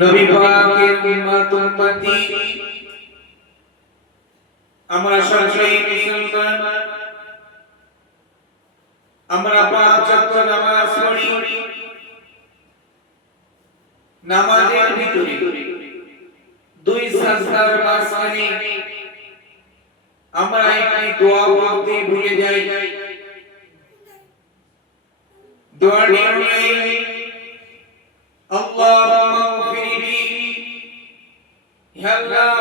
নবী পাকের উম্মত উম্মতি আমরা সকলেই মুসলমান, আমরা পাঁচ ওয়াক্ত নামাজ পড়ি। নামাজের ভিতরে দুই সাজদার মাঝখানে আমরা একটি দোয়া পড়তে ভুলে যাই। দোয়াটি হলো আল্লাহুম্মা গফিরলি, হে আল্লাহ